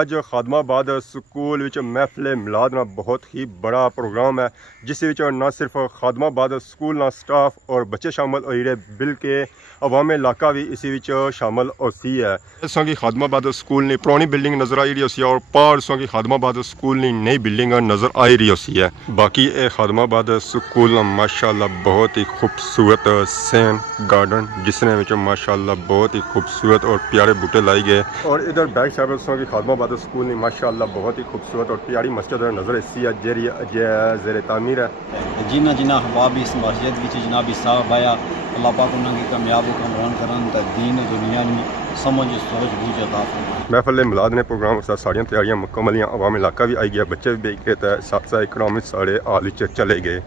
ਅੱਜ ਖਾਦਮਾਬਾਦ ਸਕੂਲ ਵਿੱਚ ਮਹਿਫਿਲ ਮਿਲਾਦ ਨਾਲ ਬਹੁਤ ਹੀ ਬੜਾ ਪ੍ਰੋਗਰਾਮ ਹੈ, ਜਿਸ ਵਿੱਚ ਨਾ ਸਿਰਫ ਖਾਦਮਾਬਾਦ ਸਕੂਲ ਦਾ ਸਟਾਫ और बच्चे शामिल हो रहे बल्कि अवाम इलाका भी इसी विच शामिल होती है। इस की खादमाबाद स्कूल ने पुरानी बिल्डिंग नज़र आई रही है और पार की खादमाबाद स्कूल ने नई बिल्डिंग नज़र आई रही है। बाकी ये खादमाबाद स्कूल माशाअल्लाह बहुत ही खूबसूरत सैन गार्डन जिसने माशाअल्लाह बहुत ही खूबसूरत और प्यारे बूटे लाई गए और इधर बैक साइड की खादमाबाद स्कूल ने माशाअल्लाह बहुत ही खूबसूरत और प्यारी मस्जिद नज़र इसी है जेरी ज़ेर तामीर है। जिन्ना जिन्ना हबाब इस मस्जिद विच जनाबी साहब आया अल्लाह पाक उन्होंने कामयाब कमरान करन ते दीन दुनिया नी समझ सोच बूझ अता फरमाए। महफिल मिलाद ने प्रोग्राम सारियां तैयारियां मुकम्मल हैं, अवाम इलाका भी आई गया, बच्चे भी बेच गए, तो साथ इकनॉमिक सारे हाल चले गए।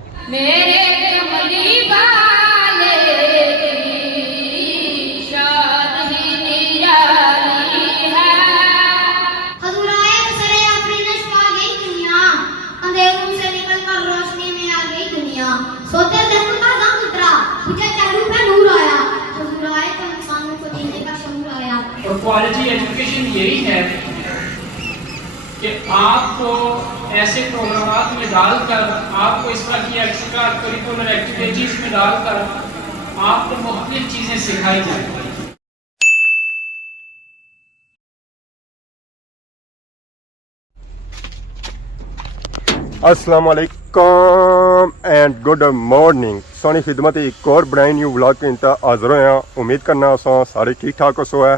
और क्वालिटी एजुकेशन यही है कि आपको ऐसे प्रोग्राम में डालकर आपको इस तरह की एक्स्ट्रा करिकुलर एक्टिविटीज में डालकर आपको मुख्तलिफ चीज़ें सिखाई जाएंगी। अस्सलाम वालेकुम एंड गुड मॉर्निंग। सोनी खिदमत एक और बनाई न्यू व्लॉग के इंता हाज़र होया। उम्मीद करना सो सारे ठीक ठाक हो है,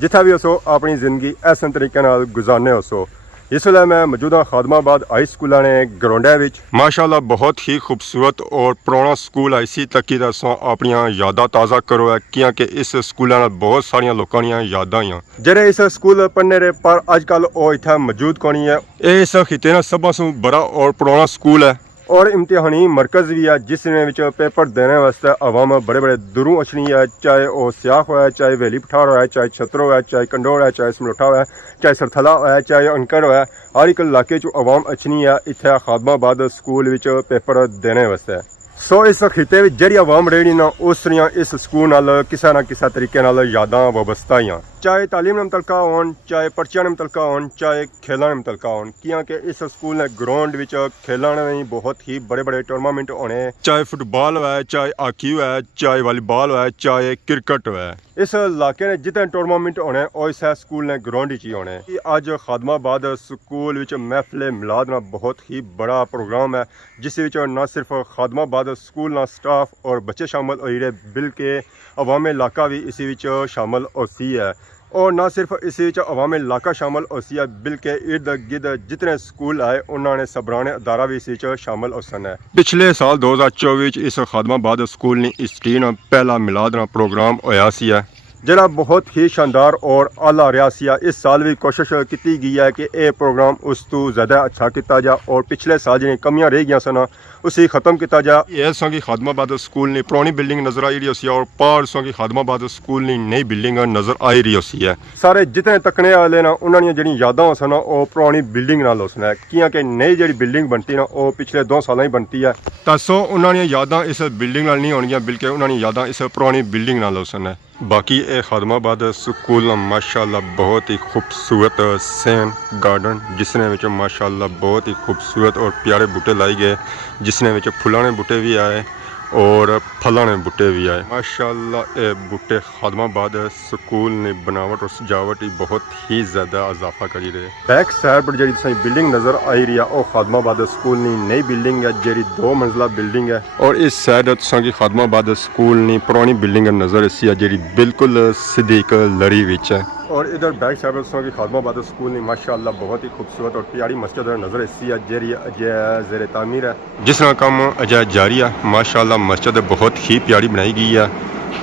जिथा भी हो अपनी ज़िंदगी ऐसे तरीके नाल गुजारने हो। इस वे मैं मौजूद हाँ खादमाबाद हाई स्कूल ने ग्राउंडा माशाअल्लाह बहुत ही खूबसूरत और पुराना स्कूल है। इसी तक दसो अपन यादा ताज़ा करो है क्योंकि इस स्कूल बहुत सारिया लोगों यादा ही जेरे इस स्कूल पढ़ने रहे पर अजकल वो इतना मौजूद कौन है। ये इस खिते का सब तो बड़ा और पुराना स्कूल है और इम्तिहानी मरकज़ भी है जिसमें पेपर देने वास्ते अवाम बड़े बड़े दूरों अचनी है, चाहे वह स्याख हो, चाहे वेली पठार हो, चाहे छतरो है, चाहे कंडोर है, चाहे समलोठा हो, चाहे सरथला हो, चाहे अनकर हो, हर एक इलाके चो अवाम अचनी है इत्थे खादमाबाद स्कूल विच पेपर देने वास्ते। सो इस खिते में जी अवाम रही ना उस इस स्कूल नाल किसी ना किसी तरीके नाल यादां वाबस्ता ही, चाहे तालीम ने मुतलका हो, चाहे पर्चियां ने मुतलका हो, चाहे खेलों ने मुतलका हो, क्योंकि इस स्कूल ने ग्राउंड विच खेलों में बहुत ही बड़े बड़े टूर्नामेंट होने, चाहे फुटबॉल हो, चाहे हॉकी हो, चाहे वॉलीबॉल हो, चाहे क्रिकेट हो। इस इलाके ने जितने टूर्नामेंट होने और इस स्कूल ने ग्राउंड ही होने। अज खादमाबाद स्कूल विच महफिल मिलाद ना बहुत ही बड़ा प्रोग्राम है, जिस विच ना सिर्फ खादमाबाद स्कूल का स्टाफ और बच्चे शामिल हो रहे बल्कि अवाम इलाका भी इसी विच शामिल होती है और ना सिर्फ इस अवाम इलाका शामिल होती है बल्कि इर्द गिर्द जितने स्कूल आए उन्होंने सबराने अदारा भी इस शामिल हो सन है। पिछले साल 2024 इस खादमाबाद स्कूल ने इस टीम पहला मिलाद ना प्रोग्राम होया सी है जरा बहुत ही शानदार और आला रहा सी। इस साल भी कोशिश की गई है कि यह प्रोग्राम उस तो ज़्यादा अच्छा किया जा और पिछले साल जी कमियां रह गई सन उसी ख़त्म किया जा। इस की खादमाबाद स्कूल ने पुरानी बिल्डिंग नज़र आई रही है और पार की खादमाबाद स्कूल ने नई बिल्डिंग नज़र आई रही है। सारे जितने तकने वाले ना उन्होंने जी यादा हो सन वो पुरानी बिल्डिंग नाल हो सन क्योंकि नई जी बिल्डिंग बनती ना वो पिछले 2 साल ही बनती है, तो सो उन्होंने यादा इस बिल्डिंग नाल नहीं होनियां बल्कि उन्होंने यादा इस पुरानी बिल्डिंग नाल हो सन। बाकी ये खादमाबाद स्कूल माशाअल्लाह बहुत ही खूबसूरत सैन गार्डन जिसने माशाअल्लाह बहुत ही खूबसूरत और प्यारे बूटे लाई गए जिसने फुलाने बूटे भी आए और फलाने बूटे भी आए। माशाअल्लाह ये बूटे खादमाबाद स्कूल ने बनावट और सजावट ही बहुत ही ज़्यादा इजाफा करी रहे। बैक साइड पर जी बिल्डिंग नज़र आई रही है वो खादमाबाद स्कूल की नई बिल्डिंग है जी 2 मंजिला बिल्डिंग है और इस साइड की खादमाबाद स्कूल की पुरानी बिल्डिंग नज़र इसी है जी बिल्कुल सीधी एक लड़ी विच है और इधर बैक साइड की खादमाबाद स्कूल ने माशाअल्लाह बहुत ही खूबसूरत और प्यारी मस्जिद नज़र इसी है जेरी ज़ेर तामीर है जिसका काम अजय जारी है। माशाअल्लाह मस्जिद बहुत ही प्यारी बनाई गई है,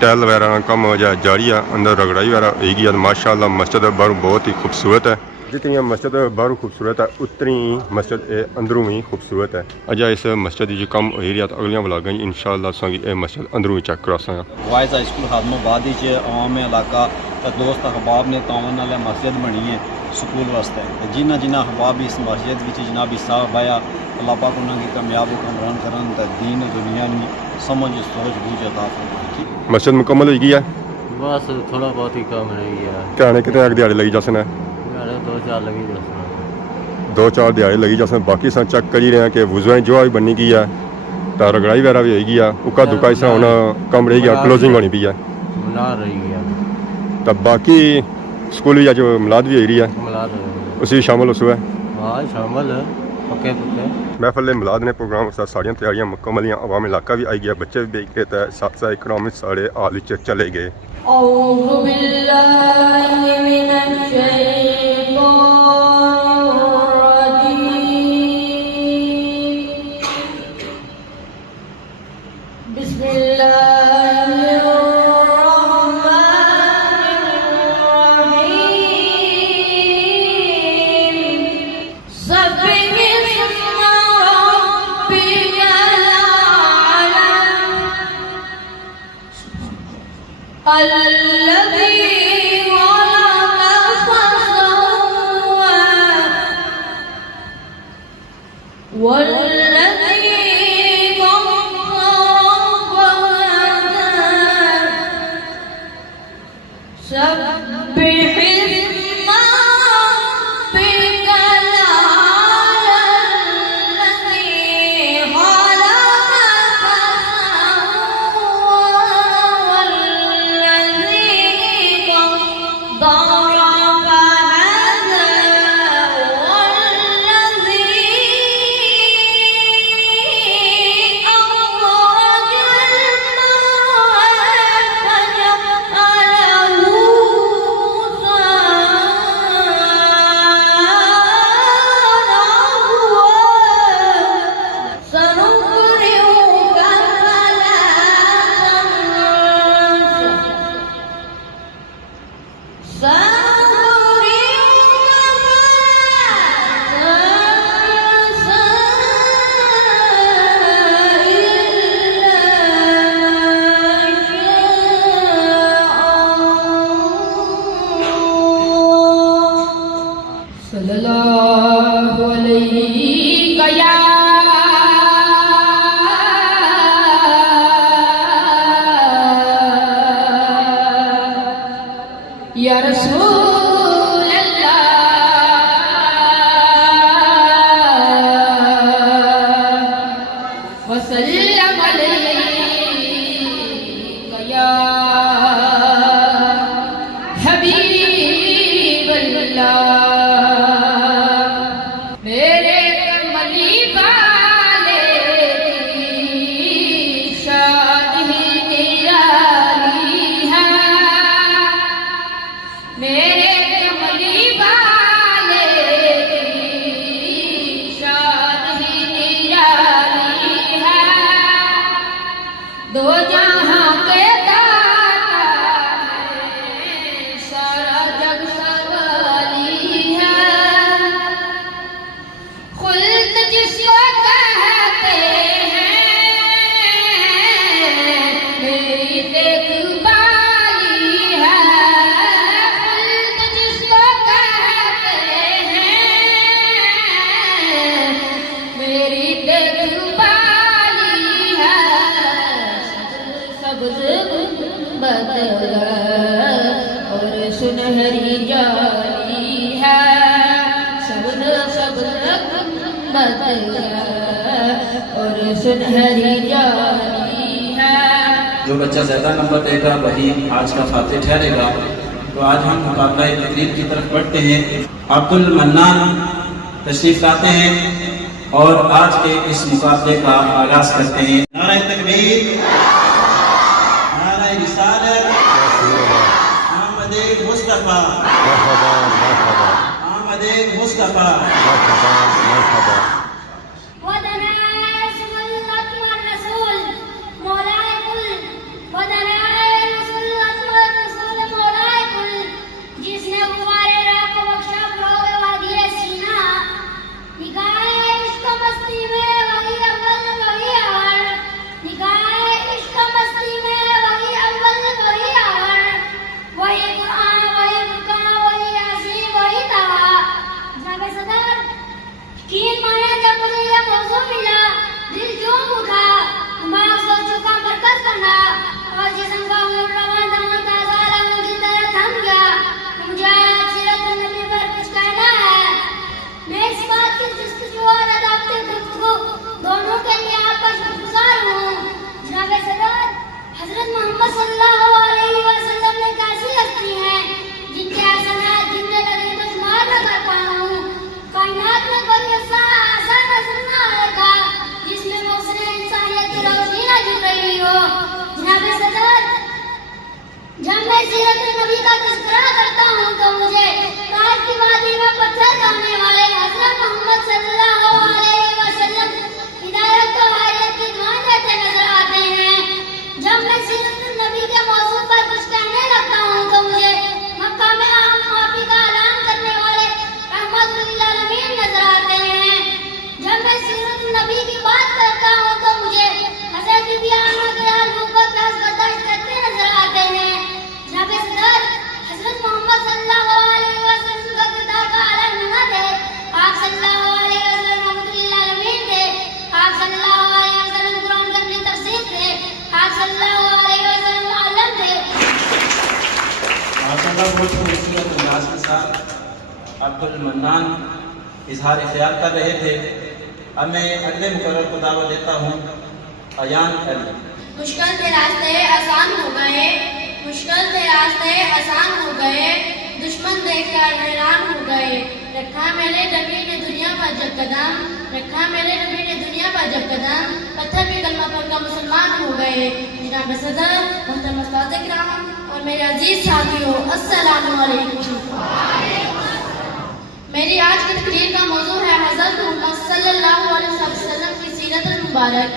टाइल वगैरह का काम अजय जारी है, अंदर रगड़ाई वगैरह होगी है। माशाअल्लाह मस्जिद बाहर बहुत ही खूबसूरत है, जितनी मस्जिद बाहर खूबसूरत है उतनी मस्जिद अंदरों ही खूबसूरत है। अजय इस मस्जिद की कम हो रही है तो अगलियां ब्लॉग इंशाअल्लाह मस्जिद अंदरों ही चेक करा वाइज हाई स्कूल खादमाबाद आम इलाका दोस्त अहबाब ने तावन वाले मस्जिद बनी है स्कूल वास्ते। जिन्ना जिन्ना अहबाब इस मस्जिद विच जनाबी साहब आया अल्लाह पाक उन्होंने कामयाब कमरान करन ते दीन दुनिया नी समझ सोच बूझ अता फरमाए। मस्जिद मुकम्मल हो गई है, बस थोड़ा बहुत ही काम रह गया। कितने कितने दिहाड़ी लगी जसन है? دو چار لگی جسنا 2-4 ਦਿਹਾੜੇ ਲੱਗੀ ਜਸਨ ਬਾਕੀ ਸਾਂ ਚੈੱਕ ਕਰੀ ਰਹੇ ਹਾਂ ਕਿ ਵਜ਼ੂਆਂ ਜੋ ਵੀ ਬਣੀ ਗਈ ਹੈ ਤਾਂ ਰਗੜਾਈ ਵਗੈਰਾ ਵੀ ਹੋਈ ਗਈ ਆ ਉੱਕਾ ਦੁਕਾ ਇਸ ਹੁਣ ਕੰਮ ਰਹੀ ਗਿਆ ਕਲੋਜ਼ਿੰਗ ਹੋਣੀ ਪਈ ਹੈ ملا رہی ہے ਤਾਂ ਬਾਕੀ ਸਕੂਲ ਵੀ ਅੱਜ ਮਿਲਾਦ ਵੀ ਹੋਈ ਰਹੀ ਹੈ ملا رہی اسی شامل اس ہوئے ہاں شامل ہے پکے پکے محفل میلاد نے پروگرام سے ساڑیاں تیاریاں مکمل ہیں عوام علاقہ بھی آئی گیا بچے بھی بیٹھ گئے تھے ساتھ ساتھ اکنامک ساڑے آل چلے گئے أعوذ بالله من الشيطان الرجيم بسم الله الرحمن الرحيم سبح اسم ربك الأعلى الذي خلق فسوى والذي قدر فهدى سبح اسم ربك الأعلى الذي خلق فسوى والذي قدر فهدى والذي أخرج صلی اللہ علیہ یا رسول اللہ وسلم علیہ یا حبیب اللہ میرے کملی والے کی شان ہی نرالی ہے میرے کملی والے کی شان ہی نرالی ہے دو جہاں کے داتا ہے سارا جگ سوالی ہے خلد جس کو کہتے ہیں میری دیکھ بالی ہے خلد جس کو کہتے ہیں میری دیکھ بالی ہے سبز گنبد اور سنہری جالی ہے سبز گنبد اور سنہری جالی ہے جو بچہ زیادہ نمبر دے گا وہی آج کا فاتح ٹھہرے گا تو آج ہم مقابلہ تقریب کی طرف بڑھتے ہیں عبد المنان تشریف لاتے ہیں اور آج کے اس مقابلے کا آغاز کرتے ہیں نعرہ تکبیر نعرہ رسالت محمد مصطفیٰ محمد مصطفیٰ ودنا رسول اللہ والرسول مولا کل ودنا رسول اللہ والرسول مولا کل جس نے غبارے راہ کو بخشا فروغ وادی سینا نگاہ عشق مستی میں وہی اول وہی آخر نگاہ عشق مستی میں وہی اول وہی آخر وہی قرآن وہی فرقان وہی یاسین وہی طہ جناب صدر کی مانے अब्दुल मन्नान इजहार ख्याल कर रहे थे। अब मैं अगले मुकर्रर को दावा देता हूँ, अयान अली। मुश्किल थे रास्ते आसान हो गए, मुश्किल थे रास्ते आसान हो गए, दुश्मन देखकर हैरान हो गए। रखा मेरे नबी ने दुनिया पर जब कदम, रखा मेरे नबी ने दुनिया पर जब कदम, पत्थर भी कलमा पढ़कर मुसलमान हो गए। जनाब सदर, मोहतरम उस्ताद इकराम और मेरे अजीज साथियों, अस्सलामु अलैकुम। मेरी आज की तकरीर का मौजू है हज़रत मोहम्मद सल्लल्लाहु अलैहि वसल्लम की सीरत मुबारक।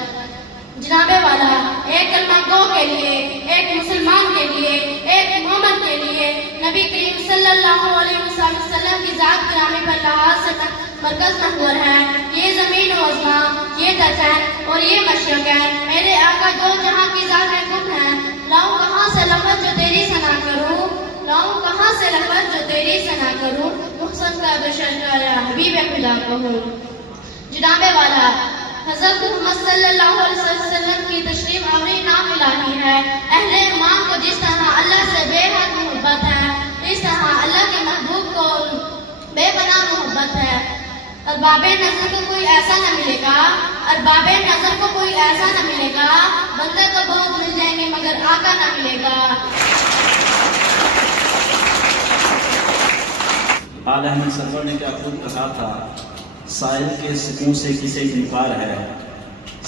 जनाबे वाला, एक कलमा गो के लिए, एक मुसलमान के लिए, एक मोमिन के लिए नबी करीम सल्लल्लाहु अलैहि वसल्लम की ज़ात गिरामी पर लहाज से मरकज महवर है। ये ज़मीन और आसमां, ये दरख्त और ये मशरक़ है, मेरे आका दो जहां की ज़ात में गुम है। लाऊं कहाँ से लफ़ज़ जो तेरी सना करूं, लाऊं कहाँ से लफ़ज़ जो तेरी सना करूं, मुहसन का बशर का या हबीब खुदा कहूं। जनाबे वाला, हज़रत मोहम्मद सल्लल्लाहु अलैहि वसल्लम की तशरीफ आवरी नाम इलाही है। अहले ईमान को जिस तरह अल्लाह से बेहद मोहब्बत है, इस तरह अल्लाह के महबूब को बेपनाह मोहब्बत है। अरबाबे नज़र को कोई ऐसा न मिलेगा, अरबाबे नज़र को कोई ऐसा न मिलेगा, बंदे तो बहुत मिल जाएंगे मगर आका न मिलेगा। आला अहमद सरवर ने क्या खूब कहा था, साहिल के सुकून से किसे इनकार है,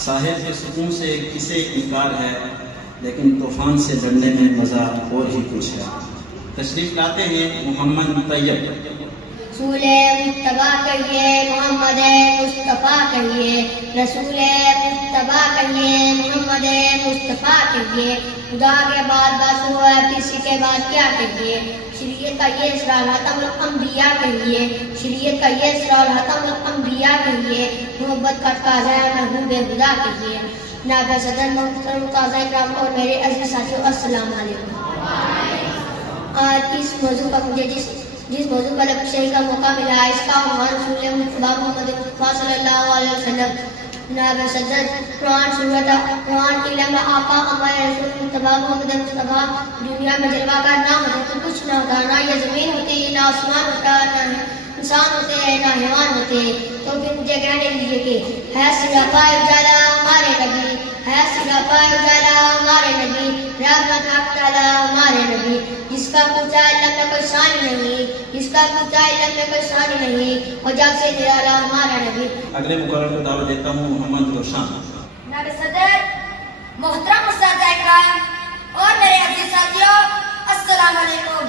साहिल के सुकून से किसे इनकार है, लेकिन तूफान से लड़ने में मज़ा और ही कुछ है। तशरीफ लाते हैं मोहम्मद तैयब। रसूले मुस्तफा कहिए, मोहम्मद मुस्तफा कहिए, रसूले मुस्तफा कहिए, मोहम्मद मुस्तफा कहिए। खुदा के बाद बस हुआ, किसी के बाद क्या कहिए। शरीयत का ये इसरार हतमुल अंबिया कहिए, शरीयत का ये इसरार हतमुल अंबिया कहिए। मोहब्बत का ताज़ा महबूब खुदा कहिए। नाब सदर मोहतरम ताज़ा इकराम और मेरे अजीज साथियों, अस्सलाम वालेकुम। आज इस मौजू का मुझे जिस मौजू पर शरीक का मौका मिला है, इसका उन्वान रसूल मुस्तफा मोहम्मद मुस्तफा सल्लल्लाहु अलैहि वसल्लम। नाब सदर कुरान सूरत कुरान इल्म आका हमारे रसूल मुस्तफा मोहम्मद मुस्तफा दुनिया में जलवा का ना होता तो कुछ ना होता, ना ये ज़मीन होती, ना आसमान होता, ना इंसान होते हैं, ना हैवान होते। तो फिर मुझे कहने दीजिए कि है सिरापा उजाला हमारे नबी, है सिरापा उजाला हमारे नबी, रहमत हक ताला हमारे नबी। जिसका पूछा इल्म में कोई शान नहीं, जिसका पूछा इल्म में कोई शान नहीं, और जब से निराला हमारा नबी। अगले मुकर्रर को दावा देता हूँ मोहम्मद रोशान। नाब सदर, मोहतरम उस्ताद इकराम और मेरे अजीज साथियों, अस्सलाम वालेकुम।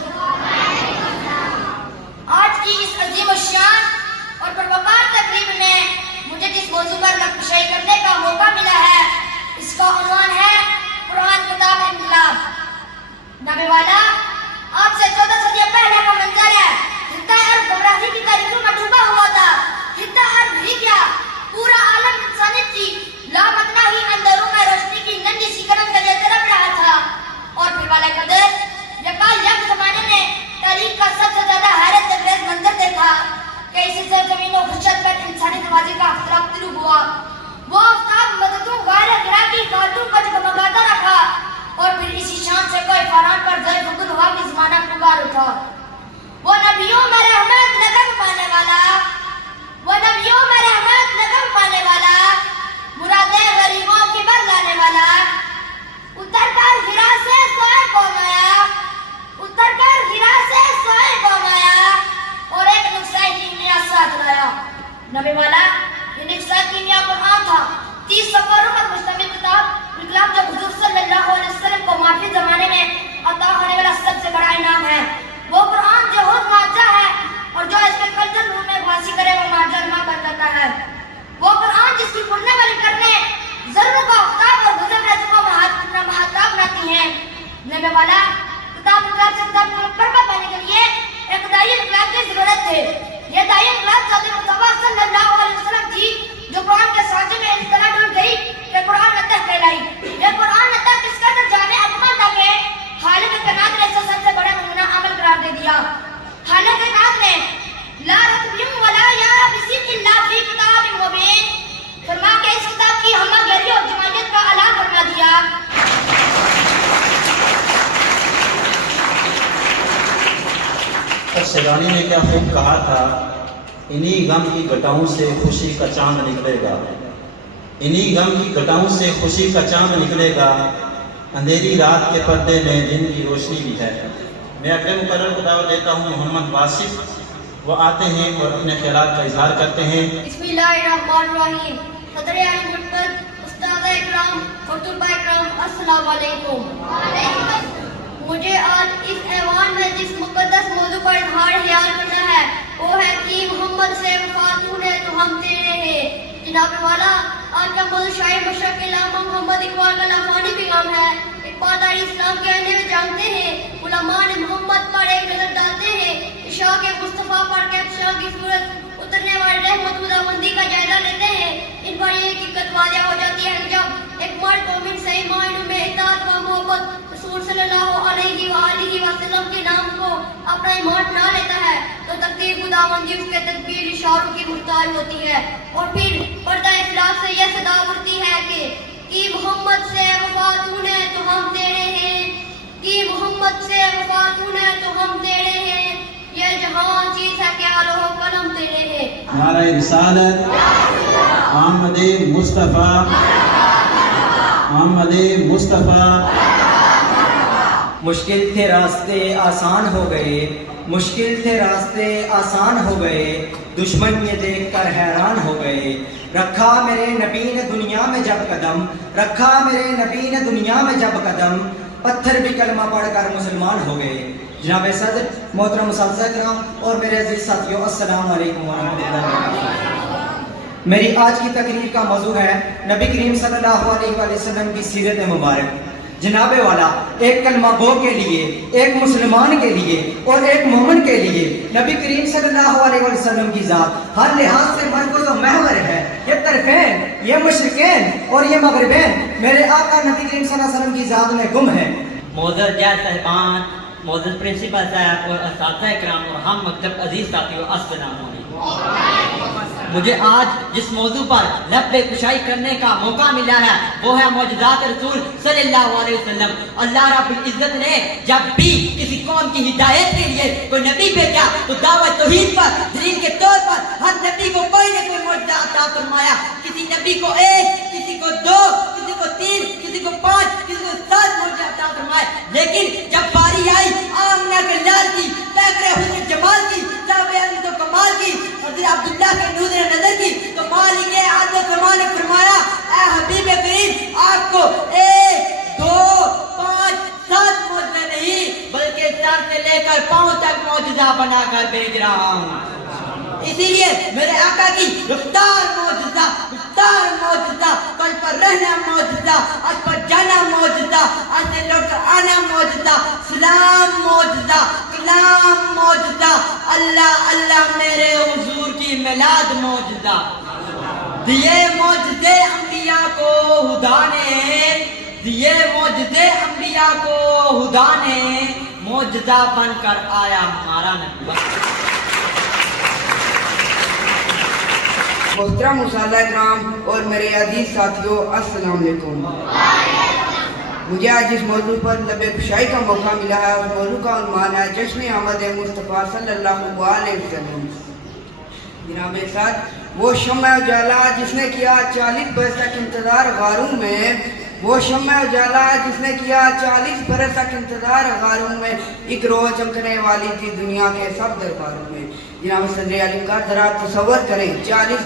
आज की इस अजीम शान और परवकार तकरीब में मुझे जिस मौजू पर नक्शे करने का मौका मिला है, इसका उन्वान है कुरान किताब इनकलाब। नबी वाला, आज से 14 सदियों पहले का मंजर है। हित्ता अरब घबराहट की तारीखों में डूबा हुआ था। हित्ता अरब ही क्या, पूरा आलम इंसानियत की लामतना ही अंधेरों में रोशनी की नन्ही सी कदम से तरफ रहा था। और फिर वाला कदर यकायक जमाने में तारीख का सबसे ज्यादा हैरत अंगेज मंजर देखा कि इसी सरजमीन और खुशत पर इंसानी नवाजी का अफ्ताब तुलू हुआ। वो अफ्ताब मददों गायरे गिरा की फालतू का जगमगाता रखा। और फिर इसी शान से कोई फरान पर जय फुकुल हुआ कि ज़माना पुकार उठा। वो नबियों में रहमत लगन पाने वाला, वो नबियों में रहमत लगन पाने वाला, मुरादे गरीबों की बर लाने वाला, उतर कर हिरा से सोए को माया, उतर कर हिरा से सोए को माया, और एक नुस्खा कीमिया साथ लाया। नबी वाला, ये नुस्खा कीमिया कुरान था। 30 सफरों पर मुश्तमिल किताब इनकलाब जो हुजूर सल्लल्लाहु अलैहि वसल्लम को माफी जमाने में अता होने वाला सबसे बड़ा इनाम है। वो कुरान जो खुद माजा है और जो इसके कल्चर रूप में वासी करे वो माजा मा बन जाता है। वो कुरान जिसकी पुण्य वाली करने जरूर का अफ्ताब और गुजर रहे को महताब बनाती है। नबी वाला, किताब इनकलाब से किताब को परवा पाने के लिए एक दाई इनकलाब की जरूरत है। ये दाई इनकलाब साथ मुस्तफा सल्लल्लाहु अलैहि वसल्लम थी जो कुरान के साजे में इस तरह डूब गई कि कुरान नतह कहलाई। ये कुरान नतह किस कदर जाने अकमल था कि खालिक कायनात ने इसे सबसे बड़ा नमूना अमल करार दे दिया। खालिक कायनात ने ला रतबियम वला या बिसित इल्ला फी किताबिन मुबीन फरमा के इस किताब की हम गहरी और जमानियत का ऐलान फरमा दिया। کوثر شیرانی نے کیا خوب کہا تھا، انہی غم کی گٹاؤں سے خوشی کا چاند نکلے گا، انہی غم کی گٹاؤں سے خوشی کا چاند نکلے گا، اندھیری رات کے پردے میں دن کی روشنی بھی ہے۔ میں اگلے مقرر کو دعوت دیتا ہوں محمد واصف، وہ آتے ہیں اور اپنے خیالات کا اظہار کرتے ہیں۔ بسم اللہ الرحمن الرحیم۔ صدر اعظم مرکز، استاد اکرام اور طلباء اکرام، السلام علیکم۔ مجھے آج اس ایوان میں جس مقدس موضوع پر اظہار خیال کرنا ہے وہ ہے کہ محمد سے وفاتون ہے تو ہم تیرے ہیں۔ جناب والا، آج کا موضوع شاعر مشرق علامہ محمد اقبال کا لافانی پیغام ہے۔ اقبال تاریخ اسلام کے آئینے میں جانتے ہیں، علماء نے محمد پر ایک نظر ڈالتے ہیں، عشاق مصطفیٰ پر کہکشاں کی صورت اترنے والے رحمت خداوندی کا جائزہ لیتے ہیں۔ ان پر یہ حقیقت واضح ہو جاتی ہے کہ جب ایک مرد مومن صحیح معنوں میں اطاعت و محبت رسول صلی اللہ علیہ وآلہ وسلم کے نام کو اپنا ایمان بنا لیتا ہے تو تقدیر خداوندی اس کے تدبیر اشاروں کی محتاج ہوتی ہے، اور پھر پردہ اخلاق سے یہ صدا اٹھتی ہے کہ محمد سے وفاتون ہے تو ہم تیرے ہیں، کہ محمد سے وفاتون ہے تو ہم تیرے ہیں، یہ جہاں چیز ہے کہ حال و قلم تیرے ہیں۔ نعرہ رسالت، محمد مصطفیٰ، محمد مصطفیٰ۔ مشکل تھے راستے آسان ہو گئے، مشکل تھے راستے آسان ہو گئے، دشمن یہ دیکھ کر حیران ہو گئے۔ رکھا میرے نبی نے دنیا میں جب قدم، رکھا میرے نبی نے دنیا میں جب قدم، پتھر بھی کلمہ پڑھ کر مسلمان ہو گئے۔ جناب صدر، محترم اساتذہ کرام اور میرے عزیز ساتھیوں، السلام علیکم ورحمۃ اللہ وبرکاتہ۔ میری آج کی تقریر کا موضوع ہے نبی کریم صلی اللہ علیہ وآلہ وسلم کی سیرت مبارک۔ جناب والا، ایک کلمہ گو کے لیے، ایک مسلمان کے لیے اور ایک مومن کے لیے نبی کریم صلی اللہ علیہ وسلم کی ذات ہر لحاظ سے مرکز و محور ہے۔ یہ طرفین، یہ مشرقین اور یہ مغربین میرے آقا نبی کریم صلی اللہ علیہ وسلم کی ذات میں گم ہے۔ معزز جج صاحبان، معزز پرنسپل صاحب اور اساتذہ اکرام اور ہم مکتب عزیز ساتھیوں، السلام علیکم۔ مجھے آج جس موضوع پر لب کشائی کرنے کا موقع ملا ہے وہ ہے معجزات رسول صلی اللہ علیہ وسلم۔ اللہ رب العزت نے جب بھی کسی قوم کی ہدایت کے لیے کوئی نبی بھیجا تو دعوت توحید پر دلیل کے طور پر ہر نبی کو کوئی نہ کوئی معجزہ عطا فرمایا۔ کسی نبی کو 1، کسی کو 2، کسی کو 3، کسی کو 5، کسی کو 7 معجزہ عطا فرمائے، لیکن جب باری آئی آمنہ کے لال کی، پیکر حسن جمال کی، صاحب عظمت و کمال کی، حضرت عبداللہ کے نور نظر کی، تو مالک عرض و زمان نے فرمایا اے حبیب کریم، آپ کو 1، 2، 5، 7 معجزے نہیں بلکہ سر سے لے کر پاؤں تک معجزہ بنا کر بھیج رہا ہوں۔ اسی لیے میرے آقا کی رفتار معجزہ، رفتار معجزہ، کل پر رہنا معجزہ، آج پر جانا معجزہ، آج سے لوٹ کر آنا معجزہ، سلام معجزہ، کلام معجزہ، اللہ اللہ میرے حضور کی میلاد معجزہ۔ دیے معجزے انبیاء کو خدا نے، دیے معجزے انبیاء کو خدا نے، معجزہ بن کر آیا ہمارا نبی۔ محترم اساتذہ اکرام اور میرے عزیز ساتھیوں، السلام علیکم۔ مجھے آج اس موضوع پر لب کشائی کا موقع ملا ہے۔ اس موضوع کا عنوان ہے جشن آمد مصطفیٰ صلی اللہ علیہ وسلم۔ جناب ساتھ، وہ شمع اجالا جس نے کیا 40 برس تک انتظار غاروں میں، وہ شمع اجالا جس نے کیا 40 برس تک انتظار غاروں میں، ایک روز چمکنے والی تھی دنیا کے سب درباروں میں۔ جناب صدر اعظم کا ذرا تصور کریں، 40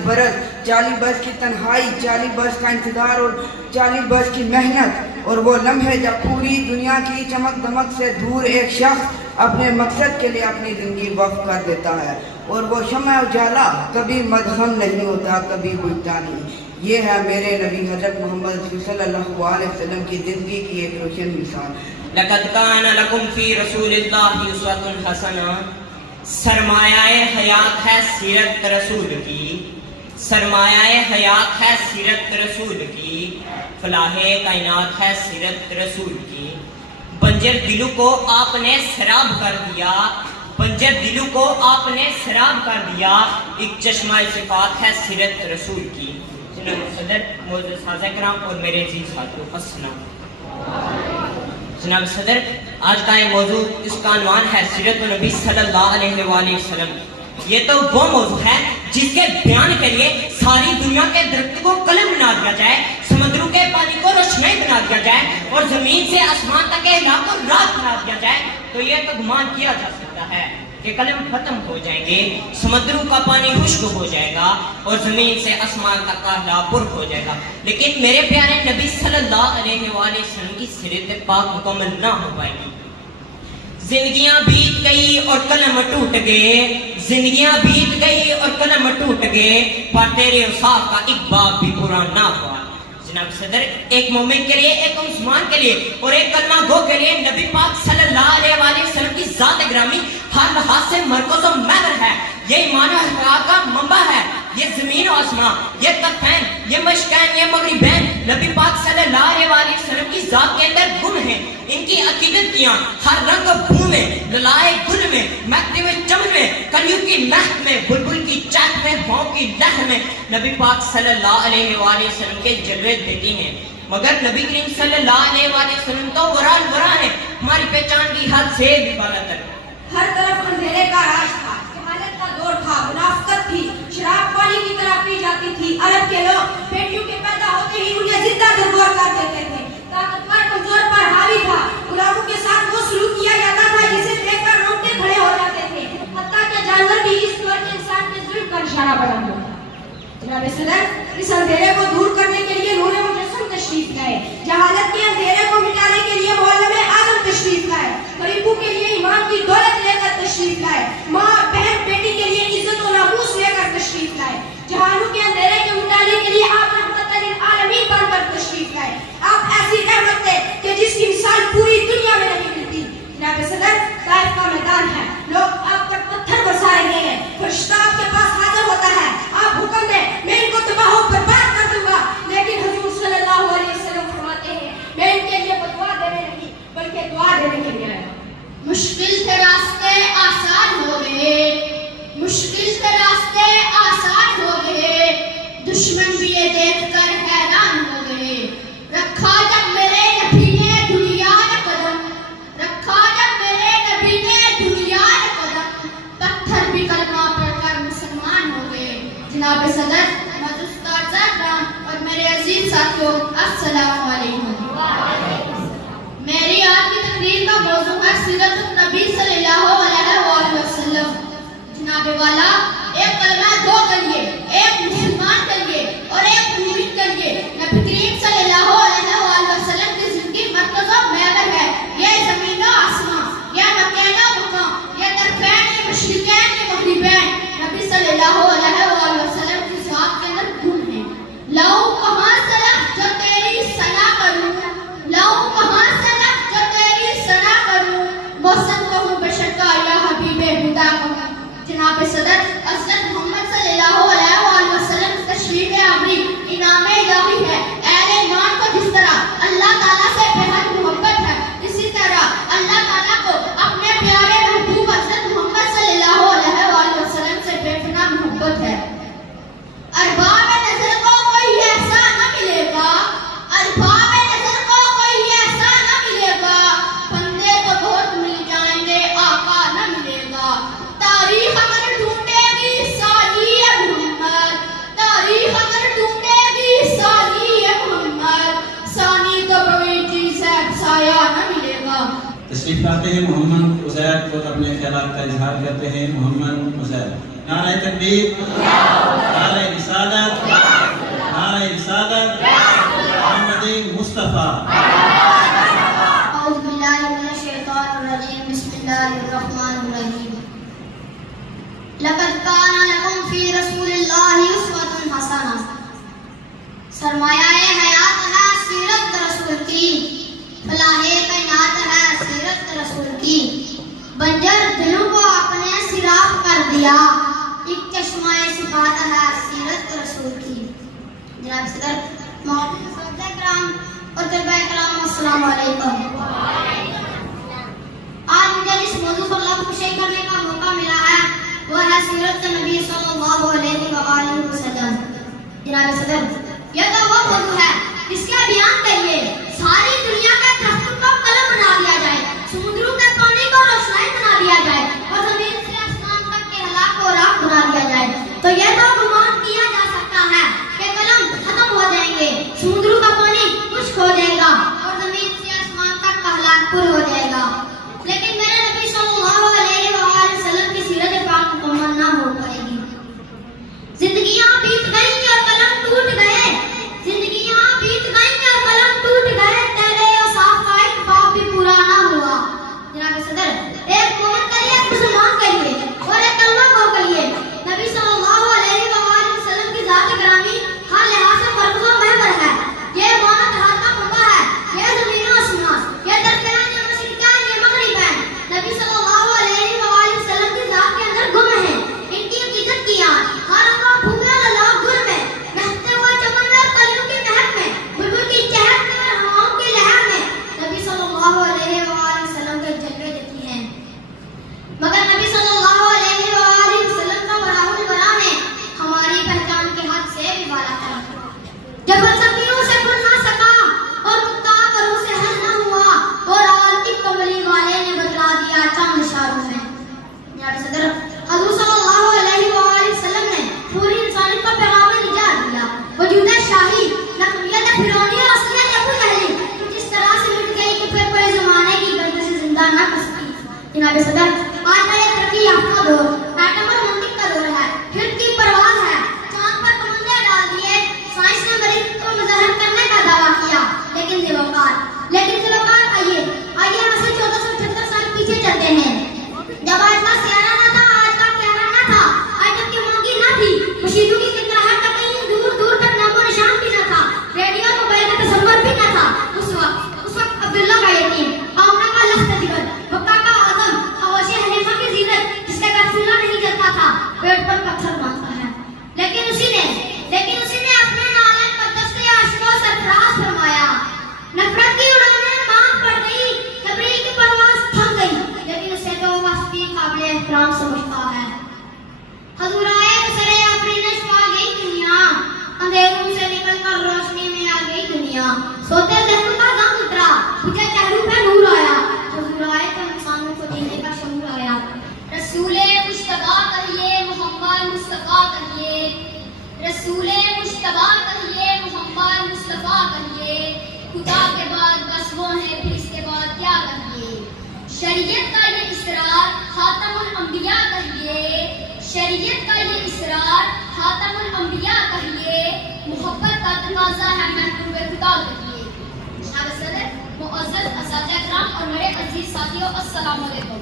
برس کی تنہائی، 40 برس کا انتظار اور 40 برس کی محنت، اور وہ لمحے جب پوری دنیا کی چمک دمک سے دور ایک شخص اپنے مقصد کے لیے اپنی زندگی وقف کر دیتا ہے، اور وہ شمع اجالا کبھی مدھم نہیں ہوتا، کبھی بجھتا نہیں۔ یہ ہے میرے نبی حضرت محمد صلی اللہ علیہ وسلم کی زندگی کی ایک روشن مثال۔ لقد کان لکم فی رسول اللہ اسوۃ حسنہ۔ سرمایہ حیات ہے سیرت رسول کی، سرمایہ حیات ہے سیرت رسول کی، فلاح کائنات ہے سیرت رسول کی۔ بنجر دلوں کو آپ نے سراب کر دیا، بنجر دلوں کو آپ نے سراب کر دیا، ایک چشمہ صفات ہے سیرت رسول کی۔ جناب صدر، معزز حاضرین کرام اور میرے عزیز ساتھیوں، السلام۔ جناب صدر آج کا یہ موضوع اس کا عنوان ہے سیرت النبی صلی اللہ علیہ وآلہ وسلم. یہ تو وہ موضوع ہے جس کے بیان کے لیے ساری دنیا کے درخت کو قلم بنا دیا جائے, سمندروں کے پانی کو روشنائی بنا دیا جائے اور زمین سے آسمان تک کے علاقوں کو رات بنا دیا جائے تو یہ تو گمان کیا جا سکتا ہے کہ قلم ختم ہو جائیں گے, سمندروں کا پانی خشک ہو جائے گا اور زمین سے آسمان تک کا علاقہ پر ہو جائے گا. لیکن میرے پیارے نبی صلی اللہ علیہ وآلہ وسلم کی سیرت پاک مکمل نہ ہو پائے گی. زندگیاں بیت گئی اور قلم ٹوٹ گئے, زندگیاں بیت گئی اور قلم ٹوٹ گئے, پر تیرے اوصاف کا ایک باب بھی پورا نہ ہوا. جناب صدر ایک مومن کے لیے, ایک مسلمان کے لیے اور ایک کلمہ گو کے لیے نبی پاک صلی اللہ علیہ وآلہ وسلم کی ذات گرامی ہر لحاظ سے مرکز و محور ہے. یہ ایمان و اخلاق کا منبع ہے. یہ زمین و آسمان, یہ طرفین, یہ مشکین, یہ مغربین نبی پاک صلی اللہ علیہ وآلہ وسلم کی ذات کے اندر گم ہیں. ان کی عقیدتیاں ہر رنگ بھو میں, للائے گل میں, مہکتے ہوئے چمن میں, کلیوں کی مہک میں, بلبل کی چہک میں, ہاؤں کی لہر میں نبی پاک صلی اللہ علیہ وآلہ وسلم کے جلوے دیتی ہیں. مگر نبی کریم صلی اللہ علیہ وآلہ وسلم تو ورال ورا ہے, ہماری پہچان کی حد سے بھی بالاتر. ہر طرف اندھیرے کا راج تھا, جہالت کا دور تھا, منافقت تھی, شراب پانی کی طرح پی جاتی تھی. عرب کے لوگ بیٹیوں کے پیدا ہوتے ہی انہیں زندہ درگور کر دیتے تھے. طاقتور کمزور پر حاوی تھا, غلاموں کے ساتھ وہ سلوک کیا جاتا تھا جسے دیکھ کر رونگٹے کھڑے ہو جاتے تھے, حتیٰ کہ جانور بھی اس طور کے انسان کے ظلم کا اشارہ بنا ہوا تھا. جناب صدر اس اندھیرے کو دور کرنے کے لیے نور مجسم تشریف لائے, جہالت کے اندھیرے کو مٹانے کے لیے معلم اعظم تشریف لائے, غریبوں کے لیے ایمان کی دولت لے کر تشریف لائے, ماں بہن بیٹی کے لیے عزت و ناموس لے کر تشریف لائے, جہانوں کے اندھیرے کے مٹانے کے لیے آپ رحمت للعالمین بن کر تشریف لائے. آپ ایسی رحمت تھے کہ جس کی مثال پوری دنیا میں نہیں ملتی. جناب صدر طائف کا میدان ہے, لوگ آپ تک پتھر برسا رہے ہیں, فرشتہ آپ کے پاس حاضر ہوتا ہے, آپ حکم دیں میں ان کو تباہ و برباد کر دوں گا, لیکن حضور صلی اللہ علیہ وسلم فرماتے ہیں میں ان کے لیے بدعا دینے نہیں بلکہ دعا دینے کے لیے آیا. مشکل سے راستے آسان ہو گئے, مشکل سے راستے آسان ہو گئے, دشمن بھی یہ دیکھ کر حیران ہو گئے. رکھا جب میرے نبی نے دنیا میں قدم, رکھا جب میرے نبی نے دنیا میں قدم, پتھر بھی کلمہ پڑھ کر مسلمان ہو گئے. جناب صدر, مجلس کرام اور میرے عزیز ساتھیوں السلام علیکم. میری آج کی تقریر کا موضوع ہے سیرت النبی صلی اللہ علیہ وآلہ وسلم. جناب والا ایک کلمہ گو کے لیے, ایک مسلمان کے لیے اور ایک مومن کے لیے نبی کریم صلی اللہ علیہ وآلہ وسلم کی زندگی مرکز و محور ہے. یہ زمین و آسمان, یہ مکین و مکان, یہ طرفین, یہ مشرقین, یہ مغربین نبی صلی اللہ علیہ وآلہ وسلم کی ذات کے اندر گم ہیں. لو کہاں سے رکھ جو تیری ثنا کروں, لو کہاں سے رکھ جو تیری ثنا کروں, موسم کہوں بشر کا یا حبیب خدا کہوں. جناب صدر حضرت محمد صلی اللہ علیہ وآلہ وسلم تشریف آوری انعام الہی ہے. اہل ایمان کو جس طرح اللہ تعالیٰ سے بے حد محبت ہے, اسی طرح اللہ تعالیٰ کو اپنے پیارے محبوب حضرت محمد صلی اللہ علیہ وآلہ وسلم سے بے پناہ محبت ہے. ارباب نظر کو کوئی ایسا نہ ملے گا, ارباب نظر کو کوئی ایسا نہ ملے گا, بندے تو بہت مل جائیں گے آقا نہ ملے گا. تاریخ اگر ڈھونڈے گی سالی محمد, تاریخ اگر ڈھونڈے گی سالی محمد, ثانی تو بڑی چیز ہے سایہ نہ ملے گا. تشریف لاتے ہیں محمد عزیر کو اپنے خیالات کا اظہار کرتے ہیں. محمد عزیر. نعرہ تکبیر, نعرہ رسالت, نعرہ رسالت, محمد مصطفیٰ. اعوذ باللہ من الشیطان الرجیم, بسم اللہ الرحمن الرحیم. لقد کان لکم فی رسول اللہ اسوۃ حسنہ, سرمایہ حیات ہے سیرت رسول کی, فلاح کائنات ہے سیرت رسول کی. بنجر دلوں کو اپنے سیراب کر دیا, ایک چشمہ صفات ہے سیرت رسول کی. جناب صدر, محترم کرام اور طلباء کرام السلام علیکم. آج مجھے جس موضوع پر لفظ کشی کرنے کا موقع ملا ہے وہ ہے سیرت نبی صلی اللہ علیہ وآلہ وسلم. جناب صدر, یہ تو وہ موضوع ہے جس کے بیان کے لیے ساری دنیا کے درختوں کو قلم بنا रसूल मुश्तबा कहिए, मोहम्मद मुस्तफ़ा कहिए, खुदा के बाद बस वो हैं, फिर इसके बाद क्या कहिए। शरीयत का ये इसरार खातमुल अंबिया कहिए, शरीयत का ये इसरार खातमुल अंबिया कहिए, मोहब्बत का तकाज़ा है महबूब खुदा कहिए। जनाब सदर, मुअज़्ज़ज़ असातिज़ा किराम और मेरे अजीज साथियों, अस्सलाम वालेकुम।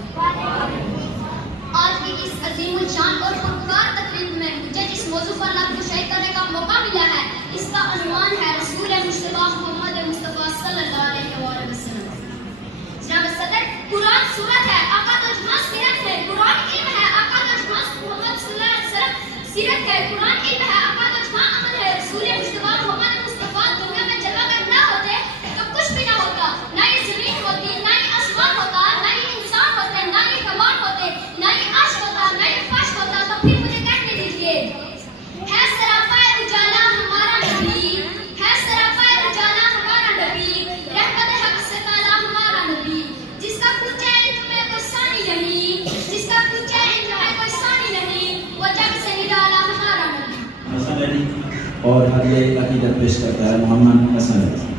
आज की इस अजीमुल शान और पुरकार तकरीब में मुझे जिस मौजू पर लफ्ज़ करने का मौका मिला है, इसका अनुमान है रसूल मुश्तबा मोहम्मद मुस्तफ़ा सल्लल्लाहु अलैहि वसल्लम। जनाब सदर, कुरान सूरत है, आका का जुमा सीरत है, कुरान इल्म है, आका का जुमा मोहम्मद सल्लल्लाहु अलैहि वसल्लम सीरत है, कुरान इल्म है, आका का जुमा अमल है। रसूल मुश्तबा मोहम्मद मुस्तफ़ा दुनिया में जलवा कर ना होते तो कुछ भी ना होता, ना ये ज़मीन होती, ना ये आसमान होता, ना ये इंसान होते, ना ये कमान होते, ना ये अर्श होता, ना ये फर्श होता। तो फिर मुझे कहने दीजिए, है सरापाए उजाला हमारा नबी, है सरापाए उजाला हमारा नबी, रहमत हक से ताला हमारा नबी, जिसका कुछ इल्म में कोई सानी नहीं, जिसका कुछ इल्म में कोई सानी नहीं, वो जग से निराला हमारा नबी। हसन अली और अगले अकीदत पेश करता है मोहम्मद हसन अली।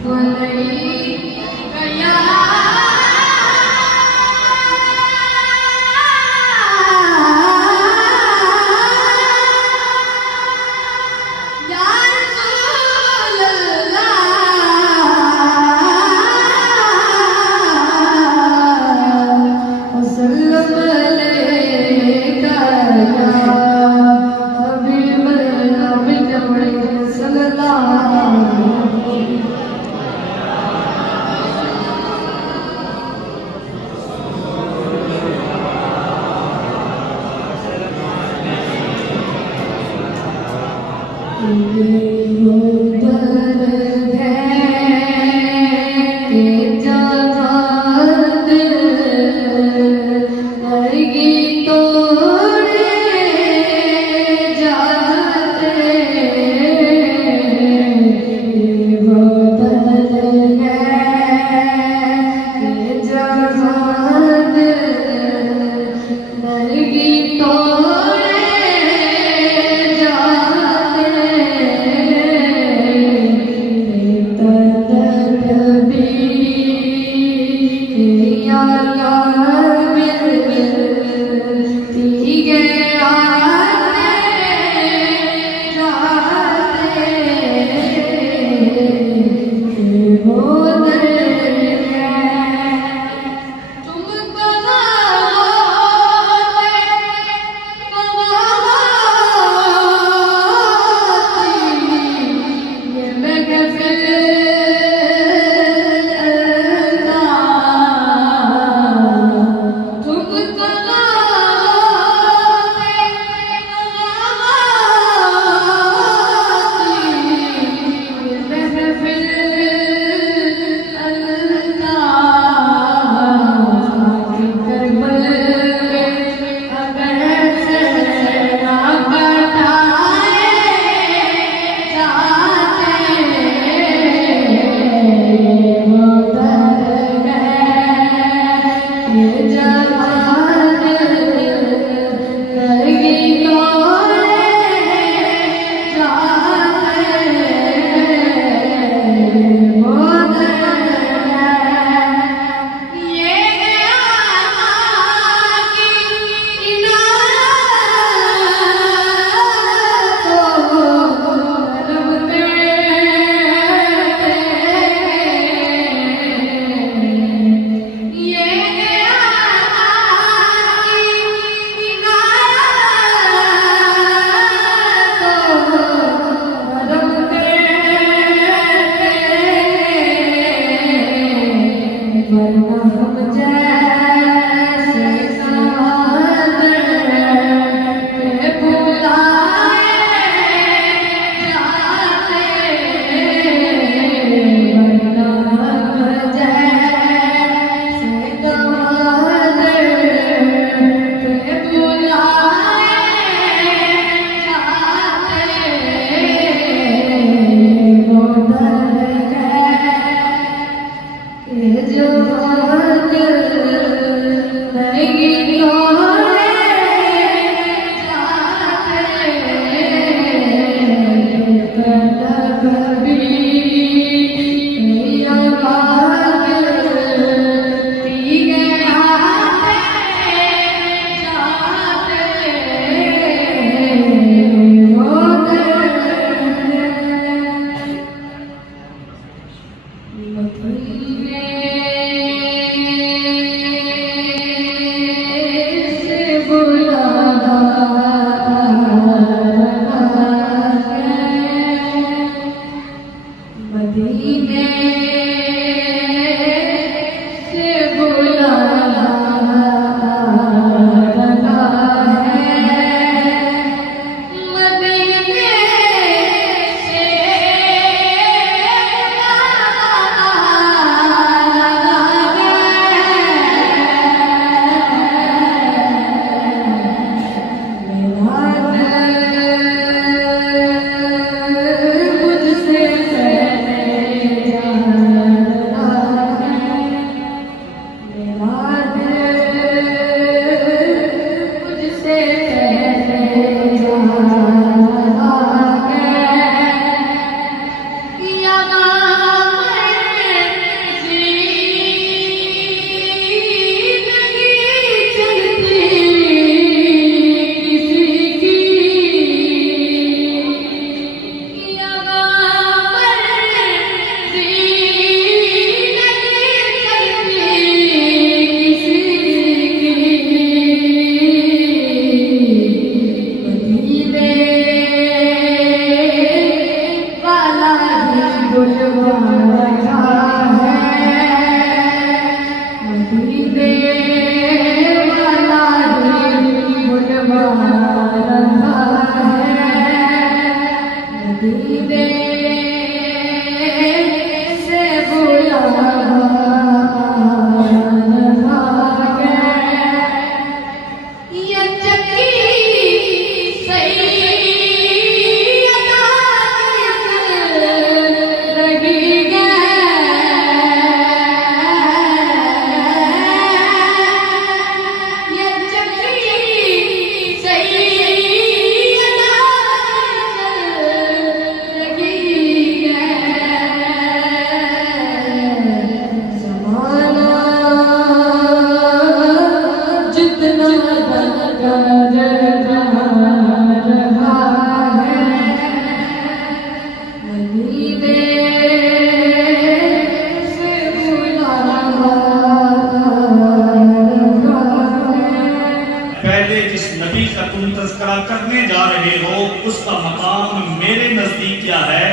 کرنے جا رہے ہو اس کا مقام میرے نزدیک کیا ہے،